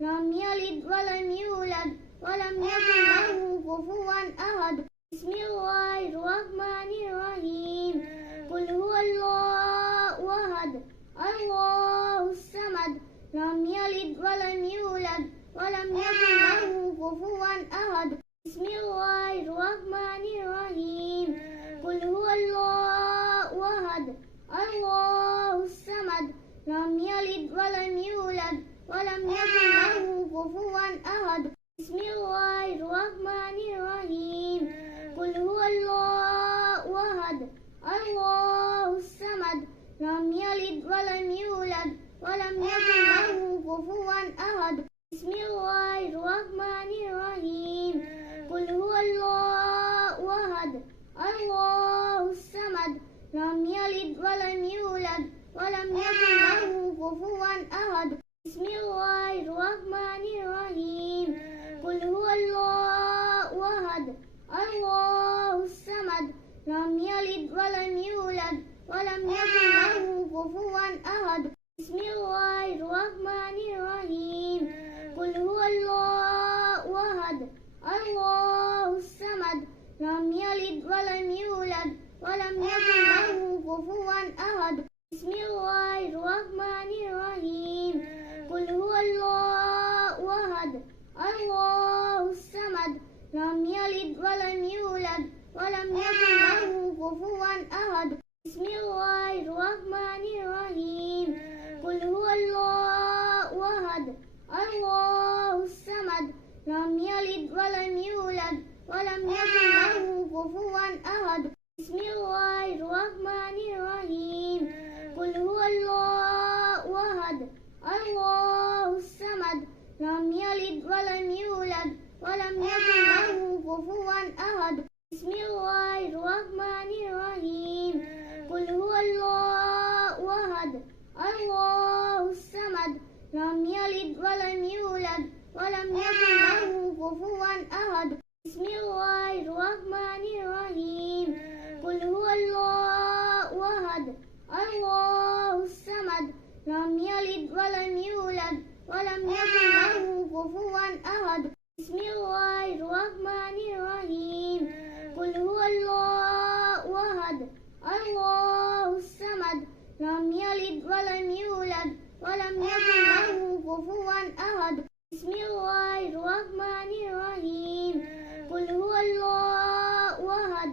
لم يلد ولم يولد ولم يكن له كفوا أحد. بسم الله الرحمن الرحيم. قل هو الله أحد الله الصمد لم يلد ولم يولد ولم يكن له كفوا أحد. بسم الله الرحمن الرحيم. قل هو الله أحد الله الصمد لم يلد ولم يولد ولم يكن له كفوا أحد. بسم الله الرحمن الرحيم. قل هو الله أحد الله الصمد لم يلد ولم يولد ولم يكن له كفوا أحد. بسم الله الرحمن الرحيم. قل هو الله أحد الله الصمد لم يلد ولم يولد ولم يكن له كفوا أحد. بسم الله الرحمن الرحيم. قل هو الله أحد الله الصمد لم يلد ولم يولد ولم يكن له كفوا أحد. بسم الله الرحمن الرحيم. قل هو الله أحد الله الصمد لم يلد ولم يولد ولم يكن له كفوا أحد. بسم الله الرحمن الرحيم. قل هو الله أحد الله الصمد لم يلد ولم يولد ولم يكن له كفوا أحد. بسم الله الرحمن الرحيم. قل هو الله أحد الله الصمد لم يلد ولم يولد ولم يكن له كفوا أحد. بسم الله الرحمن الرحيم. قل هو الله أحد الله الصمد لم يلد ولم يولد ولم يكن له كفوا أحد. بسم الله الرحمن الرحيم. قل هو الله أحد الله الصمد لم يلد ولم يولد ولم يكن له كفوا أحد. بسم الله الرحمن الرحيم. قل هو الله أحد الله الصمد لم يلد ولم يولد ولم يكن له كفوا أحد. بسم الله الرحمن الرحيم. قل هو الله أحد الله الصمد لم يلد ولم يولد ولم يكن له كفوا أحد. بسم الله الرحمن الرحيم. قل هو الله أحد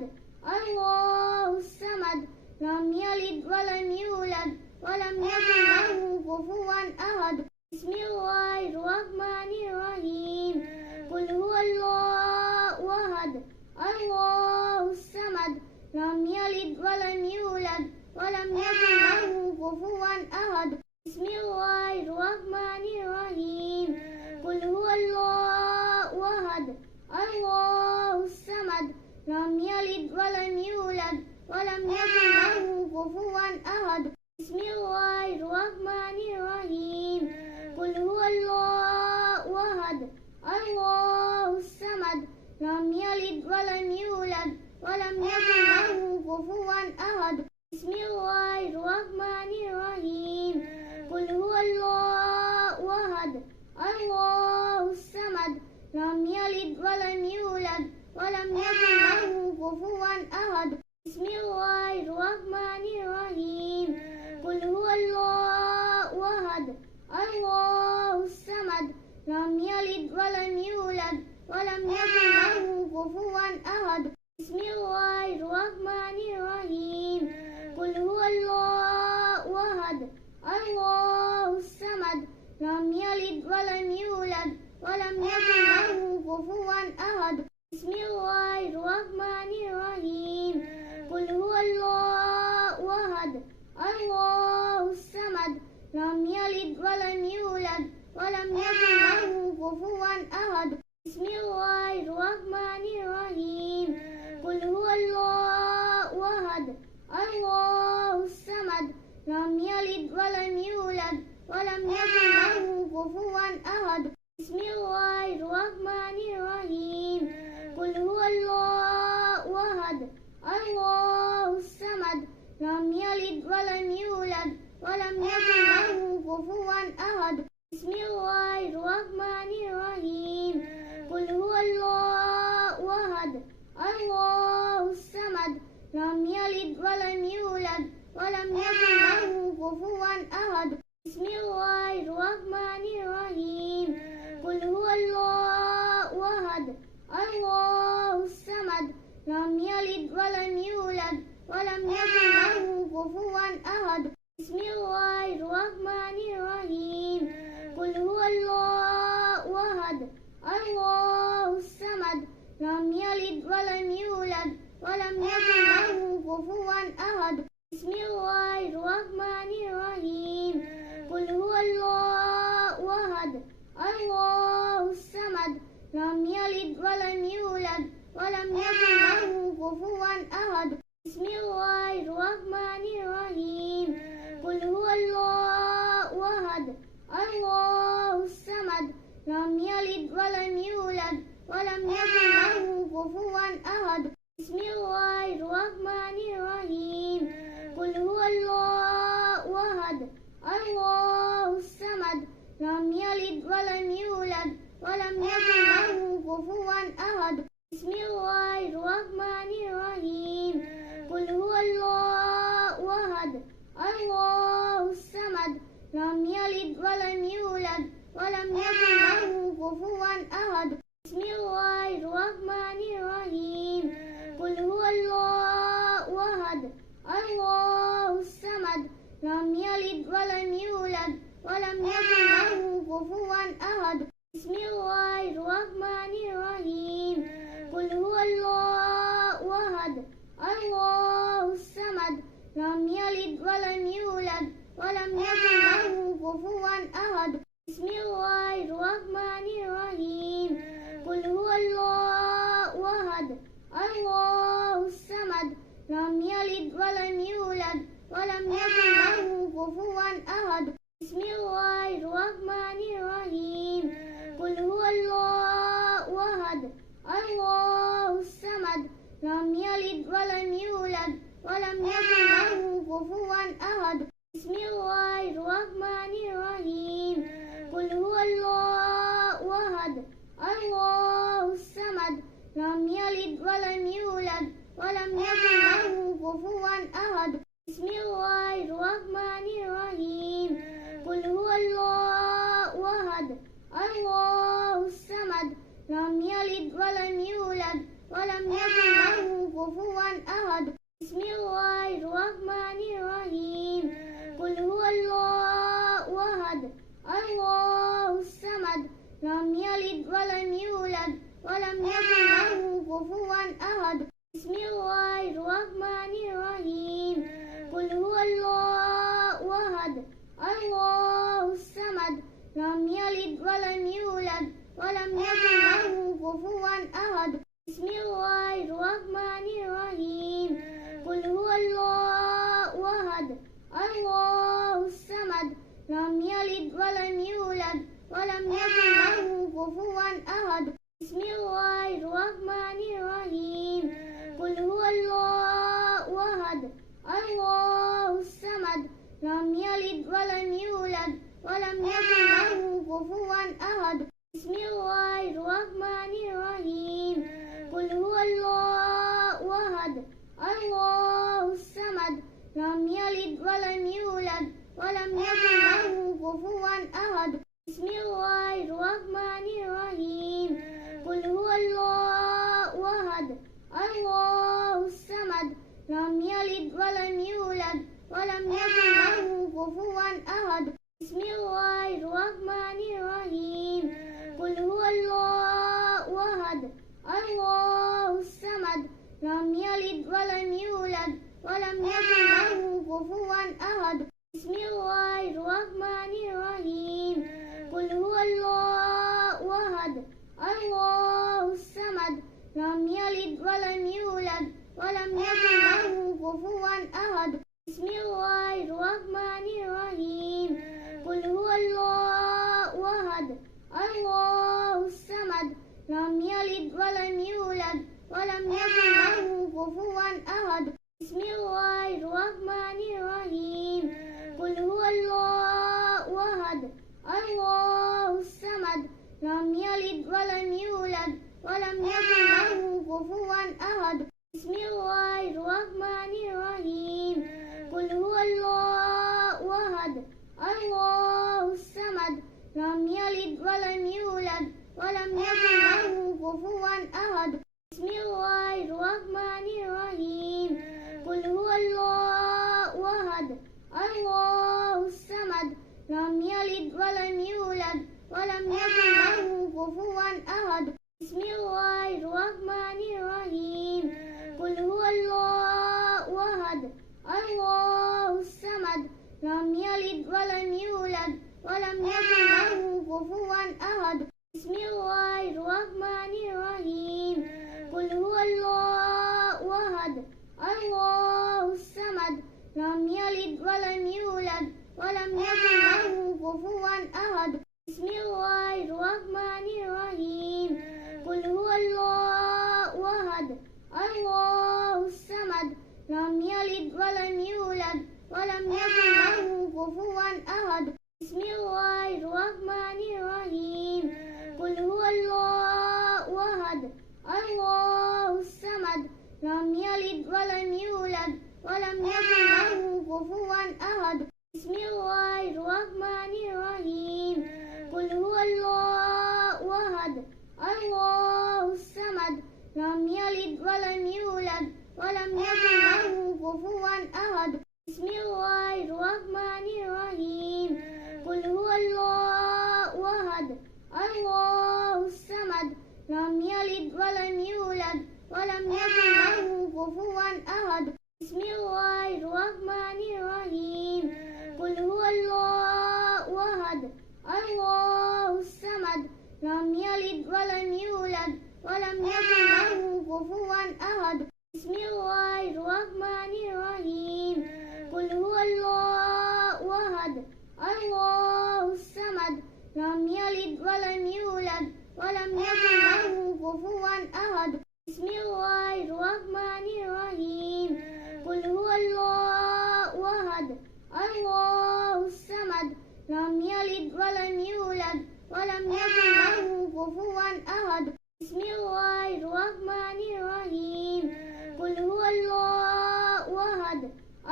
الله الصمد لم يلد ولم يولد ولم يكن له كفوا أحد. بسم الله الرحمن الرحيم. قل هو الله أحد الله الصمد لم يلد ولم يولد ولم يكن له كفوا أحد. بسم الله الرحمن الرحيم. قل هو الله أحد الله الصمد لم يلد ولم يولد ولم يكن له كفوا أحد. بسم الله الرحمن الرحيم. قل هو الله أحد الله الصمد لم يلد ولم يولد ولم يكن له كفوا أحد. بسم الله الرحمن الرحيم. قل هو الله أحد الله الصمد لم يلد ولم يولد ولم يكن له كفوا أحد. بسم الله الرحمن الرحيم. قل هو الله أحد الله الصمد لم يلد ولم يولد ولم يكن له كفوا أحد. بسم الله الرحمن الرحيم. قل هو الله أحد الله الصمد لم يلد ولم يولد ولم يكن له كفوا أحد. بسم الله الرحمن الرحيم. قل هو الله أحد الله الصمد لم يلد ولم يولد ولم يكن له كفوا أحد. بسم الله الرحمن الرحيم. قل هو الله أحد الله الصمد لم يلد ولم يولد ولم يكن له كفوا أحد. بسم الله الرحمن الرحيم. قل هو الله أحد الله الصمد لم يلد ولم يولد ولم يكن له كفوا أحد. كفوا أحد بسم الله الرحمن الرحيم قل هو الله أحد الله الصمد لم يلد ولم يولد ولم يكن له كفوا أحد بسم الله الرحمن الرحيم قل هو الله أحد الله الصمد لم يلد ولم يولد ولم يكن له كفوا أحد بسم الله الرحمن الرحيم قل هو الله أحد الله الصمد لم يلد ولم يولد ولم يكن له كفوا أحد بسم الله الرحمن الرحيم قل هو الله أحد الله الصمد لم يلد ولم يولد ولم يكن له كفوا أحد بسم الله الرحمن الرحيم قل هو الله أحد الله الصمد لم يلد ولم يولد ولم يكن له كفوا أحد بسم الله الرحمن الرحيم قل هو الله أحد الله الصمد لم يلد ولم يولد ولم يكن له كفوا أحد بسم الله الرحمن الرحيم قل هو الله أحد الله الصمد لم يلد ولم يولد ولم يكن له كفوا أحد بسم الله الرحمن الرحيم قل هو الله أحد الله الصمد لم يلد ولم يولد ولم يكن له كفوا أحد بسم الله الرحمن الرحيم قل هو الله أحد الله الصمد لم يلد ولم يولد ولم يكن له كفوا أحد بسم الله الرحمن الرحيم قل هو الله أحد الله الصمد لم يلد ولم يولد ولم يكن له كفوا أحد بسم الله الرحمن الرحيم قل هو الله أحد الله الصمد لم يلد ولم يولد ولم يكن له كفوا أحد بسم الله الرحمن الرحيم قل هو الله أحد الله الصمد لم يلد ولم يولد ولم يكن له كفوا أحد بسم الله الرحمن الرحيم قل هو الله أحد الله الصمد لم يلد ولم يولد ولم يكن له كفوا أحد بسم الله الرحمن الرحيم قل هو الله أحد الله الصمد لم يلد ولم يولد ولم يكن له كفوا أحد بسم الله الرحمن الرحيم قل هو الله أحد الله الصمد لم يلد ولم يولد ولم يكن له كفوا أحد بسم الله الرحمن الرحيم قل هو الله أحد الله الصمد لم يلد ولم يولد ولم يكن له كفوا أحد بسم الله الرحمن الرحيم قل هو الله أحد الله الصمد لم يلد ولم يولد ولم يكن له كفوا أحد بسم الله الرحمن الرحيم قل هو الله أحد الله الصمد لم يلد ولم يولد ولم يكن له كفوا أحد بسم الله الرحمن الرحيم قل هو الله أحد الله الصمد لم يلد ولم يولد ولم يكن له كفوا أحد بسم الله الرحمن الرحيم قل هو الله أحد الله الصمد لم يلد ولم يولد ولم يكن له كفوا أحد بسم الله الرحمن الرحيم قل هو الله أحد الله الصمد لم يلد ولم يولد ولم يكن له كفوا أحد بسم الله الرحمن الرحيم قل هو الله أحد الله الصمد لم يلد ولم يولد ولم يكن له كفوا أحد بسم الله الرحمن الرحيم قل هو الله أحد لم يلد ولم يولد ولم يكن له كفوا أحد. بسم الله الرحمن الرحيم. قل هو الله أحد الله الصمد لم يلد ولم يولد ولم يكن له كفوا أحد. بسم الله الرحمن الرحيم. قل هو الله أحد الله الصمد لم يلد ولم يولد ولم يكن له كفوا أحد. بسم الله الرحمن الرحيم. قل هو الله أحد الله الصمد لم يلد ولم يولد ولم يكن له كفوا أحد. بسم الله الرحمن الرحيم. قل هو الله أحد الله الصمد لم يلد ولم يولد ولم يكن له كفوا أحد. بسم الله الرحمن الرحيم. قل هو الله أحد الله الصمد لم يلد ولم يولد ولم يكن له كفوا أحد. بسم الله الرحمن الرحيم. قل هو الله أحد الله الصمد لم يلد ولم يولد ولم يكن له كفوا أحد. بسم الله الرحمن الرحيم. قل هو الله أحد الله الصمد لم يلد ولم يولد ولم يكن له كفوا أحد. بسم الله الرحمن الرحيم. قل هو الله أحد الله الصمد لم يلد ولم يولد ولم يكن له كفوا أحد. بسم الله الرحمن الرحيم. قل هو الله أحد الله الصمد لم يلد ولم يولد ولم يكن له كفوا أحد. بسم الله الرحمن الرحيم. قل هو الله أحد الله الصمد لم يلد ولم يولد ولم يكن له كفوا أحد. بسم الله الرحمن الرحيم. قل هو الله أحد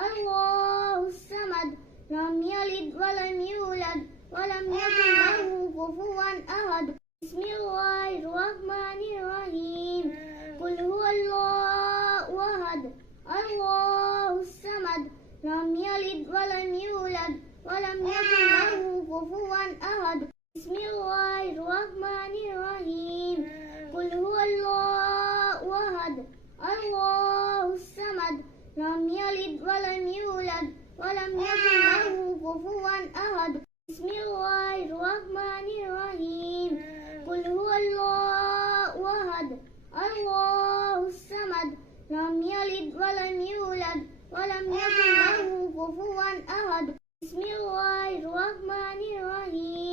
الله الصمد لم يلد ولم يولد ولم يكن له كفوا أحد. بسم الله الرحمن الرحيم. قل هو الله أحد الله الصمد لم يلد ولم يولد ولم يكن له كفوا أحد. بسم الله الرحمن الرحيم. قل هو الله أحد الله الصمد لم يلد ولم يولد ولم يكن له كفوا أحد. بسم الله الرحمن الرحيم. قل هو الله أحد الله الصمد لم يلد ولم يولد ولم يكن له كفوا أحد. بسم الله الرحمن الرحيم.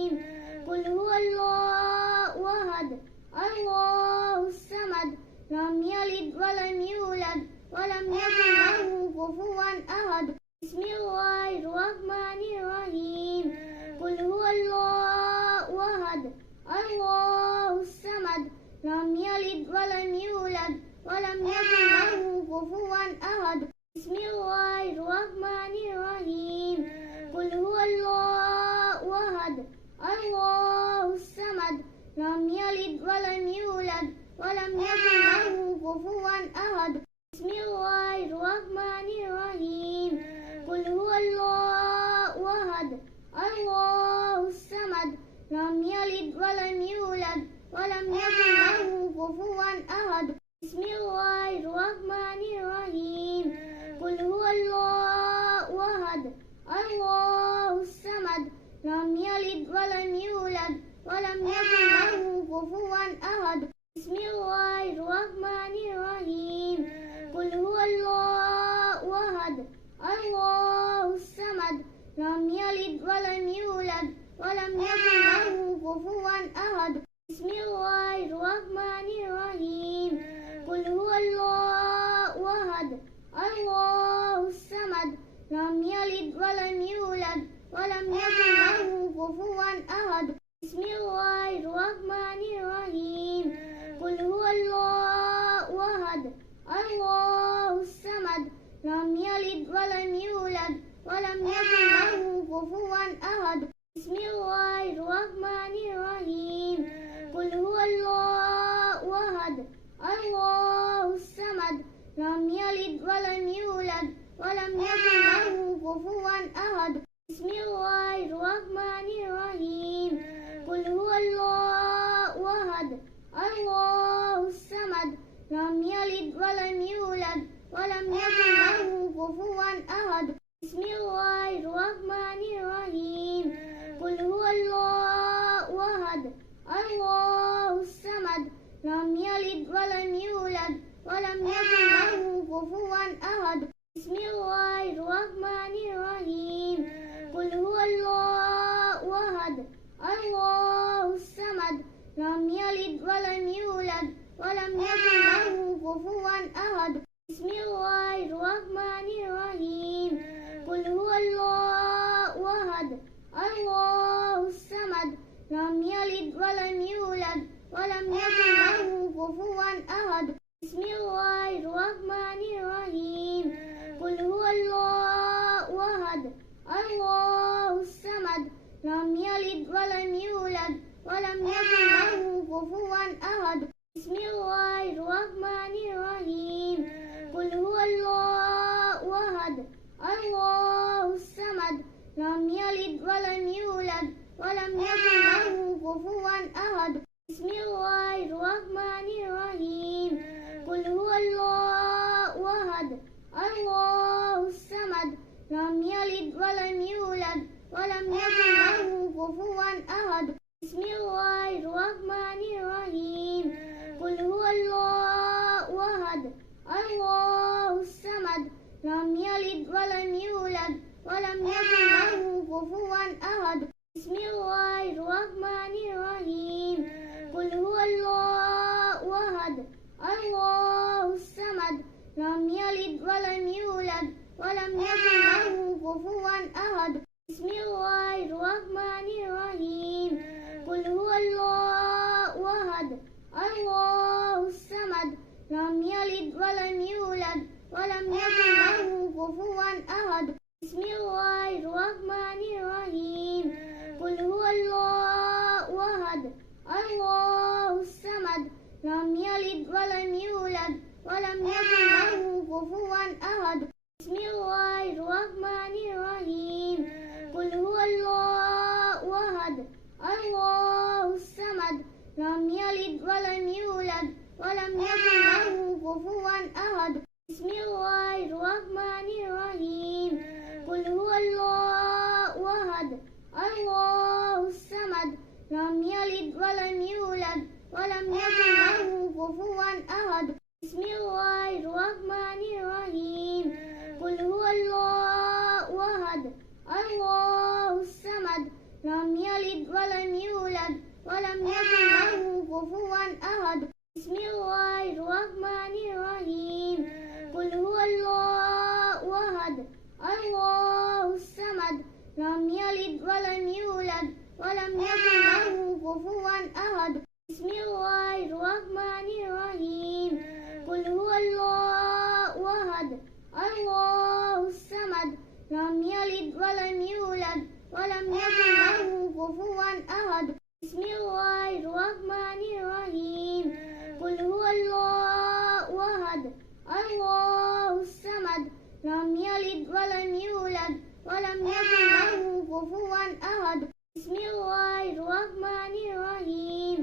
قل هو الله أحد الله الصمد لم يلد ولم يولد ولم يكن له كفوا أحد. بسم الله الرحمن الرحيم. قل هو الله أحد الله الصمد لم يلد ولم يولد ولم يكن له كفوا أحد. بسم الله الرحمن الرحيم. قل هو الله أحد الله الصمد لم يلد ولم يولد ولم يكن له كفوا أحد. بسم الله الرحمن الرحيم. قل هو الله أحد الله الصمد لم يلد ولم يولد ولم يكن له كفوا أحد. بسم الله الرحمن الرحيم. قل هو الله أحد الله الصمد لم يلد ولم يولد ولم يكن له كفوا أحد. بسم الله الرحمن الرحيم. قل هو الله أحد الله الصمد لم يلد ولم يولد ولم يكن له كفوا أحد. بسم الله الرحمن الرحيم. قل هو الله أحد الله الصمد لم يلد ولم يولد ولم يكن له كفوا أحد. بسم الله الرحمن الرحيم. قل هو الله أحد الله الصمد لم يلد ولم يولد ولم يكن له كفوا أحد. بسم الله الرحمن ولم يكن له كفوا أحد بسم الله الرحمن الرحيم قل هو الله أحد الله الصمد لم يلد ولم يولد ولم يكن له كفوا أحد بسم الله الرحمن الرحيم قل هو الله أحد الله الصمد لم يلد ولم يولد ولم يكن له كفوا أحد بسم الله الرحمن الرحيم قل هو الله أحد الله الصمد لم يلد ولم يولد ولم يكن له كفوا أحد بسم الله الرحمن الرحيم قل هو الله أحد الله الصمد لم يلد ولم يولد ولم يكن له كفوا أحد بسم الله الرحمن الرحيم قل هو الله أحد الله الصمد لم يلد ولم يولد ولم يكن له كفوا أحد بسم الله الرحمن الرحيم قل هو الله أحد الله الصمد لم يلد ولم يولد ولم يكن له كفوا أحد بسم الله الرحمن الرحيم قل هو الله أحد الله الصمد لم يلد ولم يولد ولم يكن له كفوا أحد بسم الله الرحمن الرحيم قل هو الله أحد الله الصمد لم يلد ولم يولد ولم يكن له كفوا أحد بسم الله الرحمن الرحيم قل هو الله أحد الله الصمد لم يلد ولم يولد ولم يكن له كفوا أحد بسم الله الرحمن الرحيم قل هو الله أحد الله الصمد لم يلد ولم يولد ولم يكن له كفوا أحد بسم الله الرحمن الرحيم قل هو الله أحد الله الصمد لم يلد ولم يولد ولم يكن له كفوا أحد بسم الله الرحمن الرحيم قل هو الله أحد الله الصمد لم يلد ولم يولد ولم يكن له كفوا أحد بسم الله الرحمن الرحيم قل هو الله أحد الله الصمد لم يلد ولم يولد ولم يكن له كفوا أحد بسم الله الرحمن الرحيم قل هو الله أحد الله الصمد لم يلد ولم يولد ولم يكن له كفوا أحد بسم الله الرحمن الرحيم قل هو الله أحد الله الصمد لم يلد ولم يولد ولم يكن له كفوا أحد بسم الله الرحمن الرحيم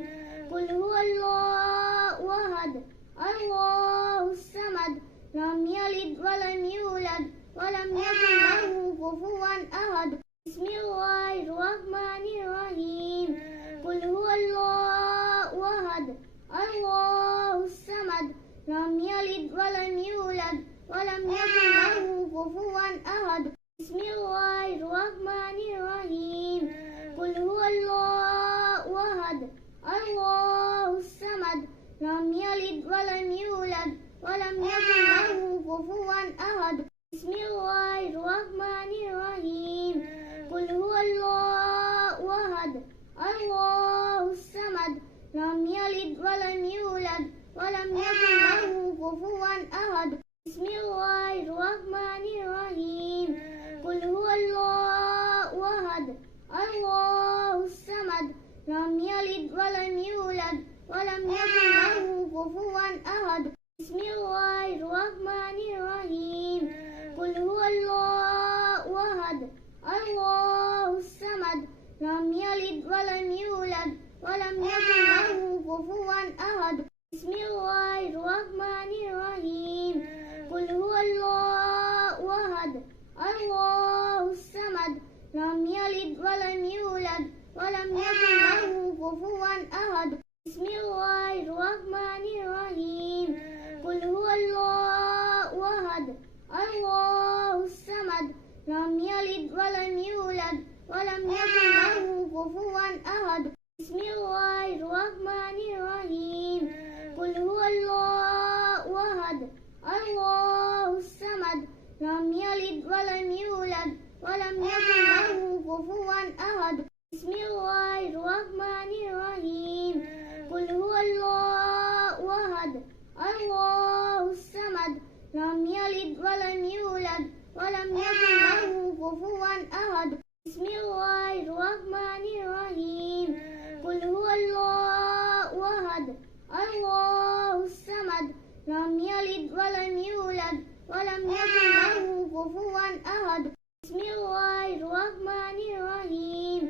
قل هو الله أحد الله الصمد لم يلد ولم يولد ولم يكن له كفوا أحد بسم الله الرحمن الرحيم قل هو الله أحد الله الصمد لم يلد ولم يولد ولم يكن له كفوا أحد بسم الله الرحمن الرحيم قل هو الله أحد الله الصمد لم يلد ولم يولد ولم يكن له كفوا أحد بسم الله الرحمن الرحيم قل هو الله أحد الله الصمد لم يلد ولم يولد ولم يكن له كفوا أحد بسم الله الرحمن الرحيم قل هو الله أحد الله الصمد لم يلد ولم يولد ولم يكن له كفوا أحد بسم الله الرحمن الرحيم قل هو الله أحد الله الصمد لم يلد ولم يولد ولم يكن له كفوا أحد بسم الله الرحمن الرحيم قل هو الله أحد الله الصمد لم يلد ولم يولد ولم يكن له كفوا أحد بسم الله الرحمن الرحيم قل هو الله الصمد لم يلد ولم يولد ولم يكن له كفوا أحد بسم الله الرحمن الرحيم قل هو الله أحد الله الصمد لم يلد ولم يولد ولم يكن له كفوا أحد بسم الله الرحمن الرحيم قل هو الله أحد الله الصمد لم يلد ولم يولد ولم يكن له كفوا أحد بسم الله الرحمن الرحيم قل هو الله أحد الله الصمد لم يلد ولم يولد ولم يكن له كفوا أحد بسم الله الرحمن الرحيم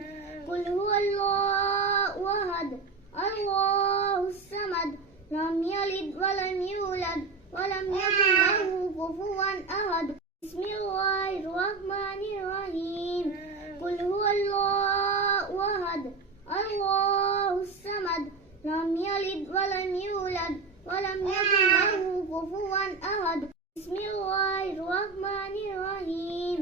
قل هو الله أحد الله الصمد لم يلد ولم يولد ولم يكن له كفوا أحد بسم الله الرحمن الرحيم قل هو الله أحد الله الصمد لم يلد ولم يولد ولم يكن له كفوا أحد بسم الله الرحمن الرحيم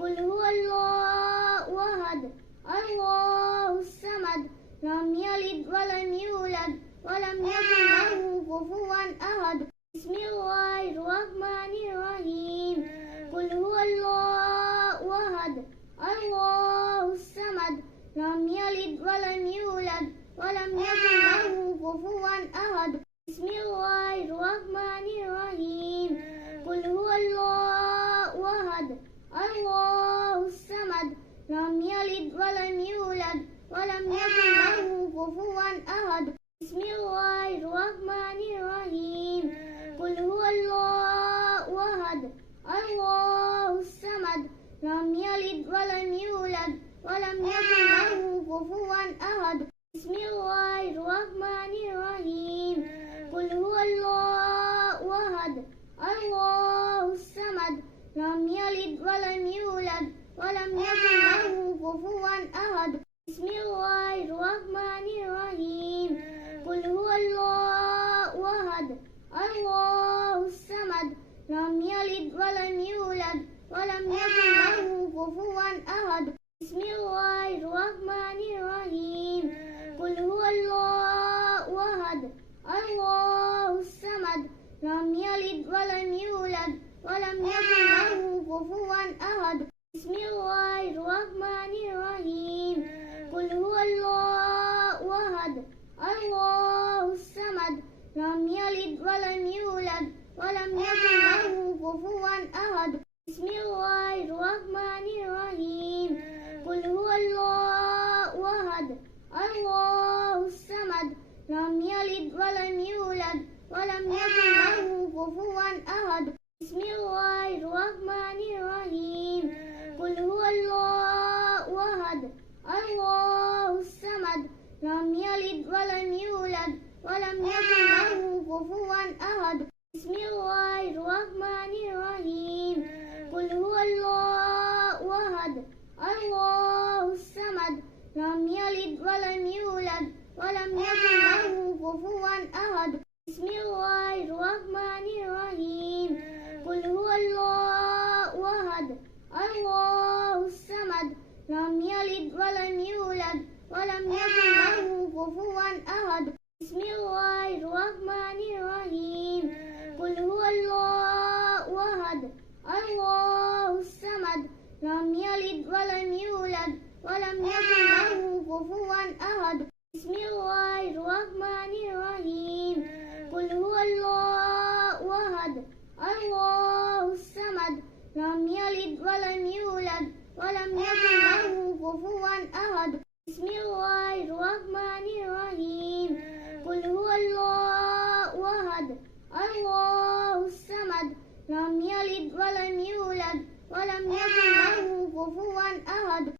قل هو الله أحد الله الصمد لم يلد ولم يولد ولم يكن له كفوا أحد بسم الله الرحمن الرحيم قل هو الله أحد الله الصمد لم يلد ولم يولد ولم يكن له كفوا أحد بسم الله الرحمن الرحيم قل هو الله أحد الله الصمد لم يلد ولم يولد ولم يكن له كفوا أحد بسم الله الرحمن الرحيم قل هو الله أحد الله الصمد لم يلد ولم يولد ولم يكن له كفوا أحد بسم الله الرحمن الرحيم قل هو الله أحد الله الصمد لم يلد ولم يولد ولم يكن له كفوا أحد بسم الله الرحمن الرحيم قل هو الله أحد الله الصمد لم يلد ولم يولد ولم يكن له كفوا أحد بسم الله الرحمن الرحيم قل هو الله أحد الله الصمد لم يلد ولم يولد ولم يكن له كفوا أحد بسم الله الرحمن الرحيم قل هو الله أحد الله الصمد لم يلد ولم يولد ولم يكن له كفوا أحد بسم الله الرحمن الرحيم قل هو الله أحد الله الصمد لم يلد ولم يولد ولم يكن له كفوا أحد بسم الله الرحمن الرحيم قل هو الله أحد الله الصمد لم يلد ولم يولد ولم يكن له كفوا أحد بسم الله الرحمن الرحيم قل هو الله أحد الله الصمد لم يلد ولم يولد ولم يكن له كفوا أحد بسم الله الرحمن الرحيم قل هو الله أحد الله الصمد لم يلد ولم يولد ولم يكن له كفوا أحد بسم الله الرحمن الرحيم قل هو الله أحد الله الصمد لم يلد ولم يولد ولم يكن له كفوا أحد بسم الله الرحمن الرحيم قل هو الله أحد الله الصمد لم يلد ولم يولد ولم يكن له كفوا أحد بسم الله الرحمن الرحيم قل هو الله أحد الله الصمد لم يلد ولم يولد ولم يكن له كفوا أحد